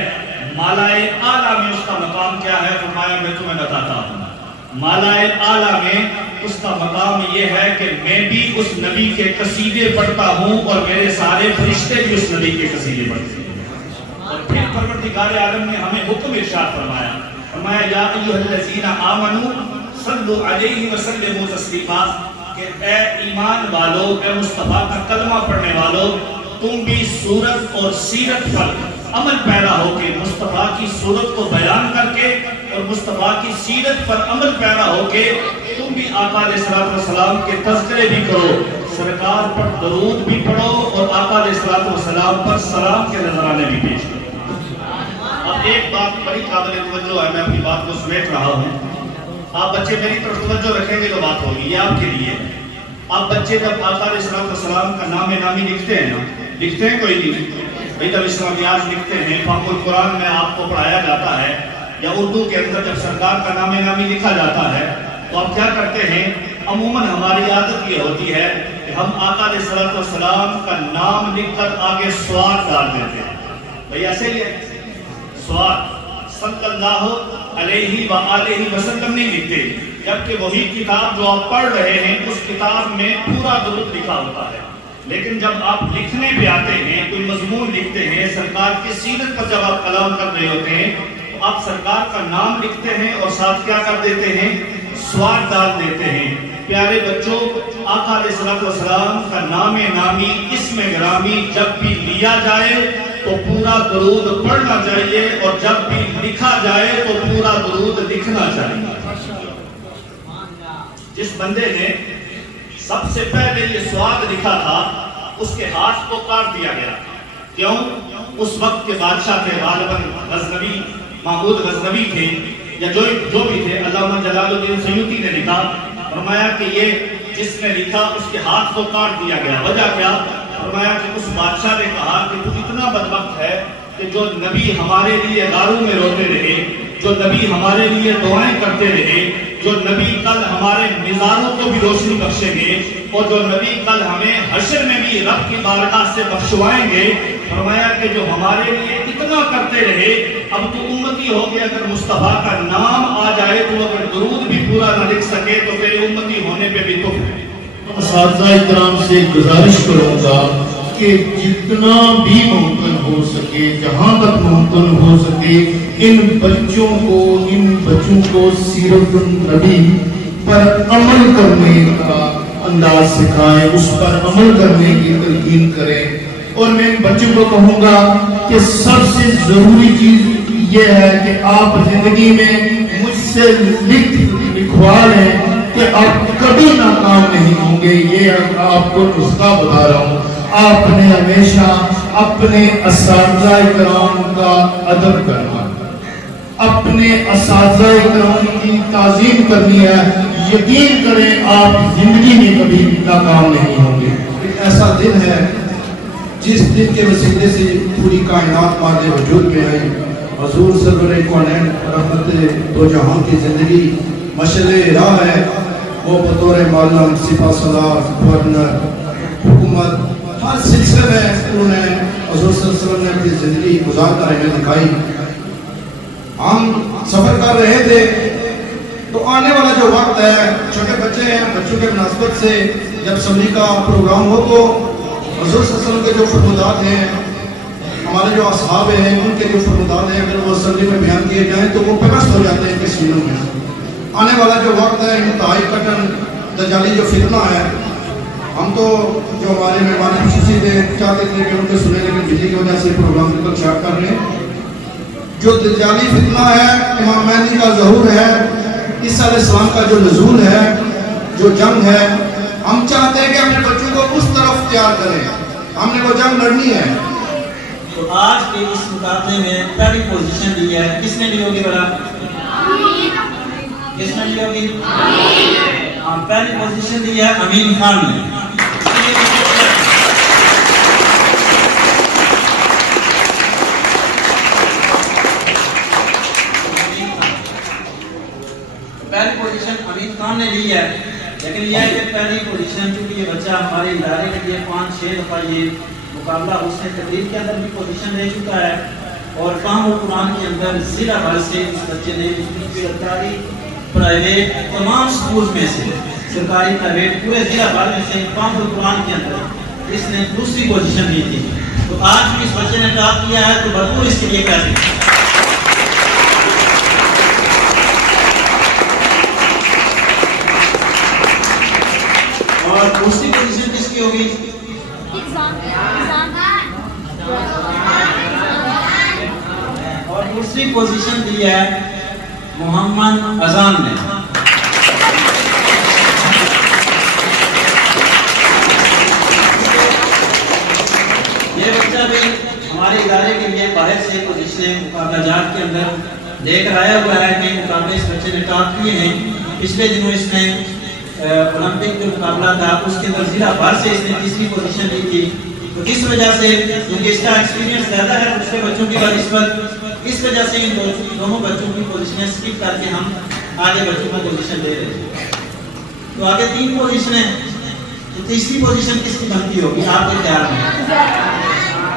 مالائے اعلیٰ میں اس کا مقام کیا ہے؟ فرمایا میں تمہیں بتاتا ہوں۔ مالائے اعلیٰ میں اس کا مقام یہ ہے کہ میں بھی اس نبی کے قصیدے پڑھتا ہوں اور میرے سارے فرشتے بھی اس نبی کے قصیدے پڑھتے ہیں۔ اور پھر پروردگار عالم نے ہمیں حکم ارشاد فرمایا یا ایھا الذین آمنوا صلوا علیہ وسلموا تسلیما، کہ اے ایمان والو، اے مصطفیٰ کا کلمہ پڑھنے والو، تم بھی صورت اور سیرت پر عمل پیرا ہو کے، مصطفیٰ کی صورت کو بیان کر کے اور مصطفیٰ کی سیرت پر عمل پیرا ہو کے تم بھی آقا علیہ السلام کے تذکرے بھی کرو، سرکار پر درود بھی پڑھو اور آقا علیہ السلام پر سلام کے نذرانے بھی پیش کرو۔ اب ایک بات بڑی قابل توجہ ہے، میں اپنی بات کو سمیٹ رہا ہوں، آپ بچے میری طرف توجہ رکھیں گے تو بات ہوگی، یہ آپ کے لیے۔ آپ بچے جب آقا علیہ السلام کا نام نامی لکھتے ہیں نا، لکھتے ہیں کوئی نہیں بھئی، جب اسلامیات لکھتے ہیں، فہم القرآن میں آپ کو پڑھایا جاتا ہے، یا اردو کے اندر جب سرکار کا نام نامی لکھا جاتا ہے تو آپ کیا کرتے ہیں؟ عموماً ہماری عادت یہ ہوتی ہے کہ ہم آقا علیہ السلام کا نام لکھ کر آگے سواد ڈال دیتے ہیں۔ بھئی ایسے ہی ہے، سواد صلی اللہ علیہ وآلہ وسلم نہیں لکھتے، جبکہ وہی کتاب جو آپ پڑھ رہے ہیں اس کتاب میں پورا درود لکھا ہوتا ہے۔ لیکن جب آپ لکھنے پہ آتے ہیں، کوئی مضمون لکھتے ہیں، سرکار کی سیرت پر جب آپ کلام کر رہے ہوتے ہیں تو آپ سرکار کا نام لکھتے ہیں اور ساتھ کیا کر دیتے ہیں؟ سواد ڈال دیتے ہیں۔ پیارے بچوں، آقا علیہ السلام کا نام نامی، اسم گرامی جب بھی لیا جائے تو پورا درود پڑھنا چاہیے، اور جب بھی لکھا جائے تو پورا درود لکھنا چاہیے۔ جس بندے نے سب سے پہلے یہ سواد لکھا تھا اس کے ہاتھ کو کاٹ دیا گیا۔ کیوں؟ اس وقت کے بادشاہ تھے غالباً غزنوی، محمود غزنوی تھے یا جو بھی تھے، علامہ جلال الدین سیوطی نے لکھا، فرمایا کہ یہ جس نے لکھا اس کے ہاتھ کو کاٹ دیا گیا۔ وجہ کیا؟ فرمایا کہ اس بادشاہ نے کہا کہ تو اتنا بدبخت ہے کہ جو نبی ہمارے لیے غاروں میں روتے رہے، جو نبی ہمارے لیے دعائیں کرتے رہے، جو نبی کل ہمارے مزاروں کو بھی روشنی بخشیں گے، اور جو نبی کل ہمیں حشر میں بھی رب کی بارگاہ سے بخشوائیں گے، فرمایا کہ جو ہمارے لیے اتنا کرتے رہے، اب تو امتی ہو گیا، اگر مصطفیٰ کا نام آ جائے تو اگر درود بھی پورا نہ لکھ سکے تو تیرے امتی ہونے پہ بھی تف ہے۔ اساتذہ اکرام سے گزارش کروں گا کہ جتنا بھی ممکن ہو سکے، جہاں تک ممکن ہو سکے، ان بچوں کو سیرت النبی پر عمل کرنے کا انداز سکھائیں، اس پر عمل کرنے کی تلقین کریں۔ اور میں ان بچوں کو کہوں گا کہ سب سے ضروری چیز یہ ہے کہ آپ زندگی میں مجھ سے لکھوا لیں کہ آپ کبھی ناکام نہیں ہوں گے۔ یہ آپ کو نسخہ بتا رہا ہوں، آپ نے ہمیشہ اپنے اساتذہ کرام کا ادب کرنا، اپنے اساتذہ کرام کی تعظیم کرنی ہے۔ یقین کریں آپ زندگی میں کبھی ناکام نہیں ہوں گے۔ ایک ایسا دن ہے جس دن کے وسیلے سے پوری کائنات مادے وجود میں آئی۔ حضور سرور کونین رحمت دو جہاں کی زندگی مشعل راہ ہے، وہ بطور معلم، سپہ سالار، گورنر، حکومت، ہر سلسلے میں انہوں نے حضور صلی اللہ علیہ وسلم نے اپنی زندگی گزار کر ہمیں دکھائی۔ ہم سفر کر رہے تھے تو آنے والا جو وقت ہے، چھوٹے بچے ہیں، بچوں کے مناسبت سے جب اسمبلی کا پروگرام ہو تو حضور صلی اللہ علیہ وسلم کے جو فرمودات ہیں हमारे जो असहाब हैं उनके जो फरमादार हैं अगर वो असम्बली में बयान किए जाएँ तो वो पेगस्त हो जाते हैं इनके सीनों में। आने वाला जो वक्त है इंतहाई कठिन दजाली जो फितना है, हम तो जो हमारे मेहमान खुशी थे चाहते थे कि उनके सुने, लेकिन बिजली की वजह से प्रोग्राम को स्टार्ट कर रहे हैं। जो दजाली फितना है, इमाम मेहदी का ज़हूर है, ईसा अलैहिस्सलाम का जो नज़ूल है, जो जंग है, हम चाहते हैं कि अपने बच्चों को उस तरफ तैयार करें, हमने वो जंग लड़नी है। तो आज के इस मुकाबले में पहली पोजीशन ली है, किसने ली होगी बड़ा? किसने ली होगी? पहली पोजीशन ली है अमीन खान ने। पहली पोजीशन अमीन खान ने ली है, लेकिन यह है कि पहली पोजीशन चूंकि ये बच्चा हमारे इदारे के लिए 5-6 दफ़ा ये मुकाबला उसने तकरीर के अंदर भी पोजीशन ले चुका है, और फ़हम कुरान के अंदर ज़िला भर से इस बच्चे ने सरकारी प्राइवेट तमाम स्कूल में से, सरकारी प्राइवेट पूरे ज़िला भर में से फ़हम कुरान के अंदर इसने दूसरी पोजीशन ली थी। तो आज भी इस बच्चे ने टॉप किया है, तो भरपूर इसके लिए कर और दूसरी पोजीशन किसकी होगी? और दूसरी पोजीशन दी है मोहम्मद अजान ने। ये बच्चा भी हमारे इदारे के लिए बाहर से पोजीशनें मुकाबला जात के अंदर लेकर आया हुआ है। कई मुकाबले इस बच्चे ने टॉप किए हैं। पिछले दिनों इसने ओलंपिक जो मुकाबला था उसके अंदर जिला भर से इसने तीसरी पोजीशन ली थी। तो इस वजह से, क्योंकि इसका एक्सपीरियंस ज़्यादा है दूसरे बच्चों की बात, इस वजह से इन दोनों बच्चों की पोजीशनें स्किप करके हम आगे बच्चों को पोजीशन दे रहे हैं। तो आगे 3 पोजीशनें, तो तीसरी पोजीशन किसकी बनती होगी आपके ख्याल में?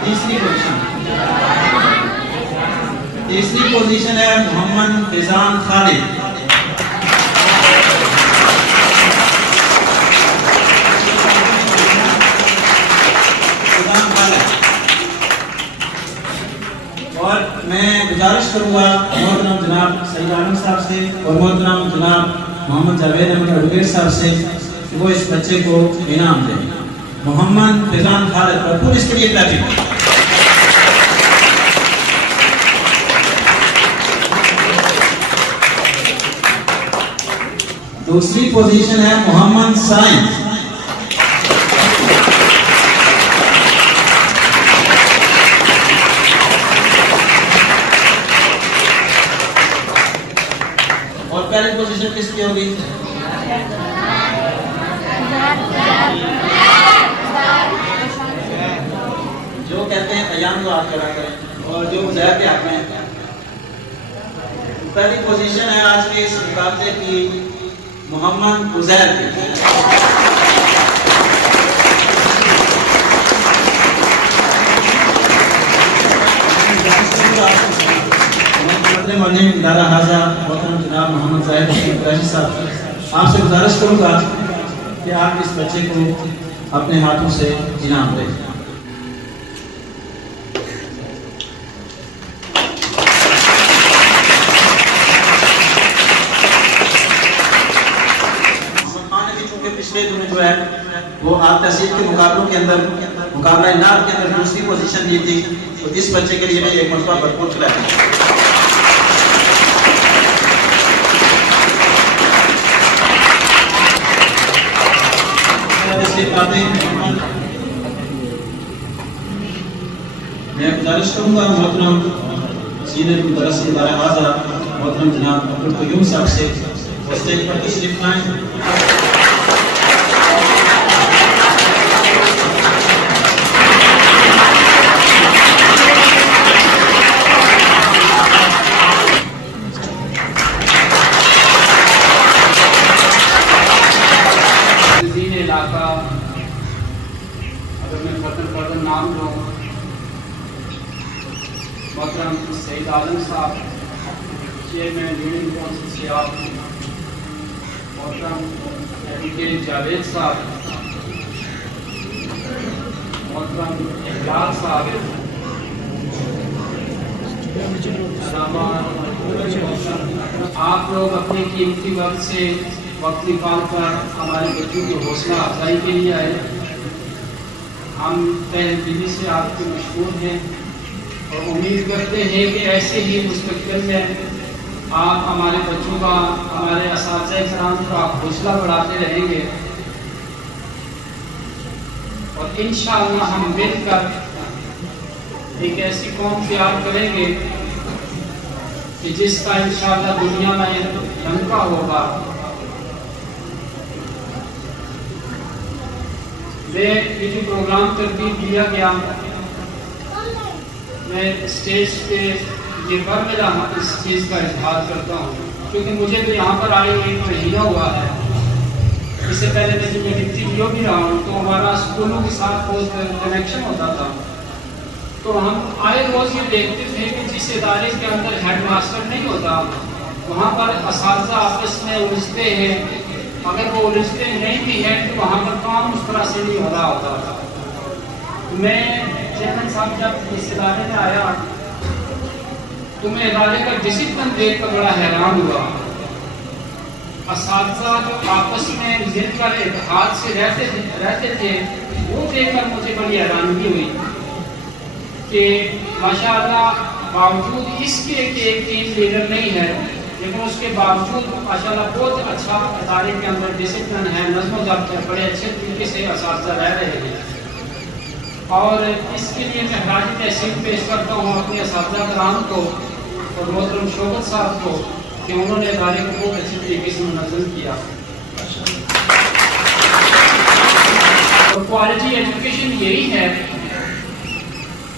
तीसरी पोजीशन है मोहम्मद फैजान खालिद। और मैं गुजारिश करूँगा मोहतरम जनाब सईद आलम साहब से और मोहतरम जनाब मोहम्मद जावेद अहमद एडवोकेट साहब से कि वो इस बच्चे को इनाम दें। मोहम्मद फैजान खालिद, भरपूर इसके लिए क्लैपिंग। दूसरी पोजीशन है मोहम्मद साइंस। और पहली पोजीशन किसकी होगी? जो कहते हैं अयान को आप करा करें, और जो उज़ैर के हक में। पहली पोजीशन है आज के इस मुकाबले की मोहम्मद उज़ैर की। इदारा हाजा मोहतरम जनाब मोहम्मद ज़ाहिद हुसैन कुरैशी साहब, आपसे गुजारिश करूँगा कि आप इस बच्चे को अपने हाथों से इनाम दें। पिछले दिनों जो है वो आप तहसील के मुकाबलों के अंदर मुकाबला नार के अंदर दूसरी पोजीशन ली थी। तो इस बच्चे के लिए भी एक मरतबा भरपूर खिलाया। मैं गुजारिश करूँगा मोहतरम सीनियर मुदर्रिस इदारा हाजा मोहतरम जनाब अब्दुल क़य्यूम साहब से स्टेज पर तशरीफ लाएं। इलाका, अगर मैं फर्दन नाम लूँ, मोहतरम सईद आलम साहब चेयरमैन यूनियन काउंसिल से आप, मोहतरम एडवोकेट जावेद साहब, मोहतरम इकबाल साहब, आप लोग अपने कीमती वक्त से वक्त निकाल कर हमारे बच्चों की हौसला अफजाई के लिए आए। हम तहे दिली से आपके मशहूर हैं और उम्मीद करते हैं कि ऐसे ही मुस्तक़बिल में आप हमारे बच्चों का, हमारे असातिज़ा इकराम का हौसला बढ़ाते रहेंगे और इंशाअल्लाह हम मिलकर एक ऐसी कौम तैयार करेंगे कि जिसका इंशाअल्लाह दुनिया में डंका होगा। ये जो प्रोग्राम तरतीब दिया गया, मैं स्टेज पे ये बरमिला इस चीज़ का इजहार करता हूँ क्योंकि मुझे तो यहाँ पर आए हुए 1 महीना हुआ है। इससे पहले मैं जब डिप्टी पीओ भी रहा हूँ तो हमारा स्कूलों के साथ बहुत कनेक्शन होता था, तो हम आए रोज़ ये देखते थे कि जिस इदारे के अंदर हेड मास्टर नहीं होता वहाँ पर असातिज़ा आपस में उलझते हैं, अगर वो उलझते नहीं भी हैं तो वहाँ पर काम उस तरह से नहीं हो रहा होता। मैं चेयरमैन साहब जब इस इदारे में आया तो मैं इदारे का डिसिप्लिन देख कर बड़ा हैरान हुआ। असातिज़ा जो आपस में मिलकर इत्तेहाद से रहते थे वो देखकर मुझे बड़ी हैरानगी हुई कि माशाअल्लाह बावजूद इसके कि एक टीम लीडर नहीं है लेकिन उसके बावजूद माशाअल्लाह बहुत अच्छा इदारे के अंदर डिसिप्लिन है, नज़्म व ज़ब्त है, बड़े अच्छे तरीके से असातिज़ा रह रहे हैं। और इसके लिए मैं खराज तहसीन पेश करता हूँ अपने असातिज़ा कराम को और मोहतरम शौकत साहब को कि उन्होंने इदारे को बहुत अच्छे तरीके से मुनज़्ज़म किया। और क्वालिटी एजुकेशन यही है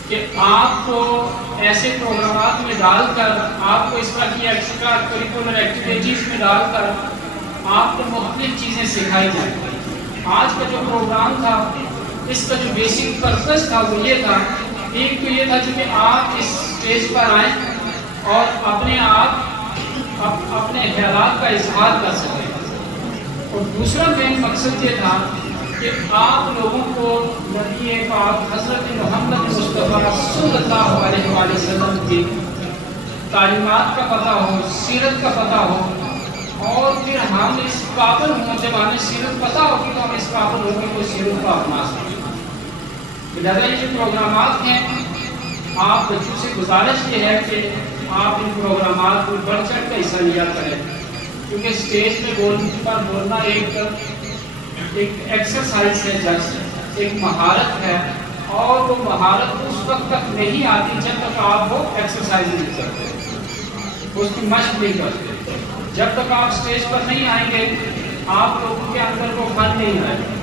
कि आपको ऐसे प्रोग्रामात में डालकर, आपको इस तरह की एक्स्ट्रा करिकुलर एक्टिविटीज़ में डालकर आपको मुख्तलिफ चीज़ें सिखाई जाएँ। आज का जो प्रोग्राम था इसका जो बेसिक पर्पस था वो ये था, एक तो ये था कि आप इस स्टेज पर आएँ और अपने आप अपने ख्यालात का इजहार कर सकें, और दूसरा मेन मकसद ये था कि आप लोगों को नबी पाक हज़रत मोहम्मद मुस्तफ़ा सल्लल्लाहु अलैहि वसल्लम की तालीमात का पता हो, सीरत का पता हो, और फिर हम इस काबिल हों, जब हमें सीरत पता होगी तो हम इस काबिल होंगे कोई सीरत को अपना सकें। लिहाजा ये जो प्रोग्रामात हैं, आप बच्चों से गुजारिश ये है कि आप इन प्रोग्रामात में बढ़ चढ़ कर हिस्सा लिया करें, क्योंकि स्टेज पर बोलना एक एक्सरसाइज है, जस्ट एक महारत है, और वो महारत उस वक्त तक नहीं आती जब तक आप वो एक्सरसाइज नहीं करते, उसकी मशक नहीं करते। जब तक आप स्टेज पर नहीं आएंगे आप लोगों के अंदर वो फन नहीं आएगा।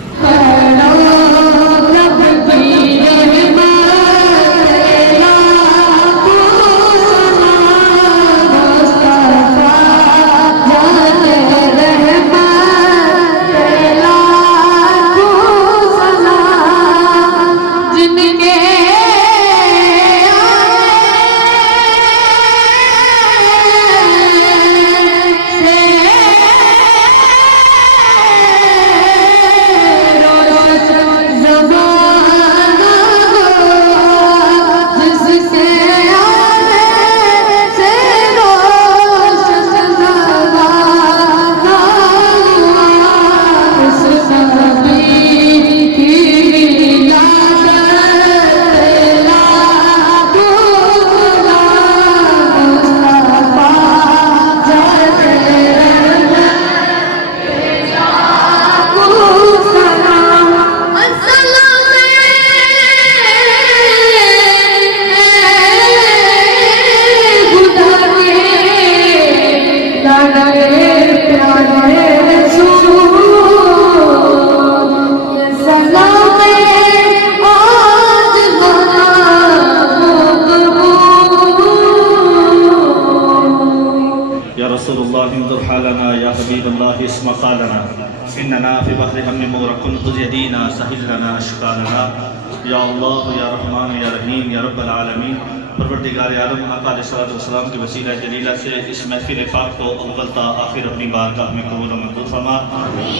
परवरदिगार आलम आका अलैहिस्सलाम की वसीला जलीला से इस महफिल पाक को अव्वल ता आखिर अपनी बारगाह में कबूल व मंजूर फरमा।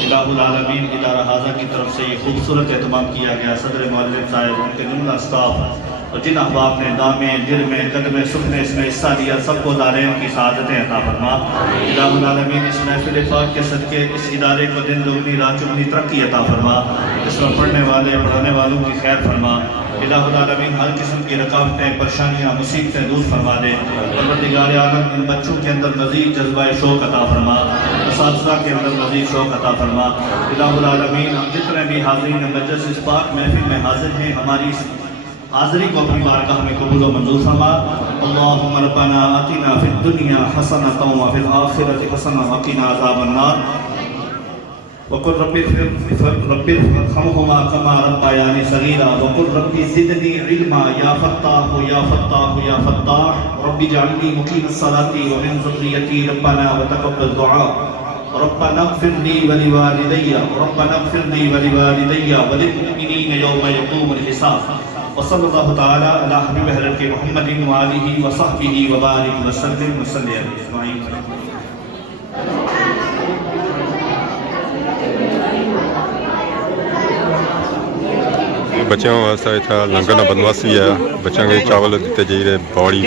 इलाहुल आलमीन इदारा हाजा की तरफ से ये खूबसूरत एहतमाम किया गया, सदर मुअल्लिम साहब, उनके जुमला स्टाफ اور جن احباب نے دامے دل میں قدم سکھ میں اس میں حصہ لیا سب کو دارین کی سعادتیں عطا فرما الہ العالمین اس محفل پاک کے صدقے اس ادارے کو دن دگنی رات چگنی ترقی عطا فرما اس میں پڑھنے والے پڑھانے والوں کی خیر فرما الہ العالمین ہر قسم کی رکاوٹیں پریشانیاں مصیبتیں دور فرما دے پروردگار عالم ان بچوں کے اندر مزید جذبہ شوق عطا فرما اساتذہ کے اندر مزید شوق عطا فرما الہ العالمین ہم جتنے بھی حاضرین مجلس اس پاک محفل میں حاضر ہیں ہماری حاضری کو اپنی بارگاہ میں قبول و منظور فرما اللہم ربنا آتنا فی الدنیا حسنۃ وفی الآخرۃ حسنۃ وقنا عذاب النار وقل رب ارحمہما کما ربیانی صغیرا وقل رب زدنی علما یا فتاح یا فتاح یا فتاح رب اجعلنی مقیم الصلاۃ ومن ذریتی ربنا وتقبل دعاء ربنا اغفر لي ولوالدي ربنا اغفر لي ولوالدي وللمؤمنين يوم يقوم الحساب وصلى الله تعالى على حبيب حضرت محمد وآله وصحبه وبارك وسلم وصلي عليه اجمعين. بچوں واسطے اتنا لنگر کا بندوبست بھی ہے بچوں کے چاول دیتے جائیے باڑی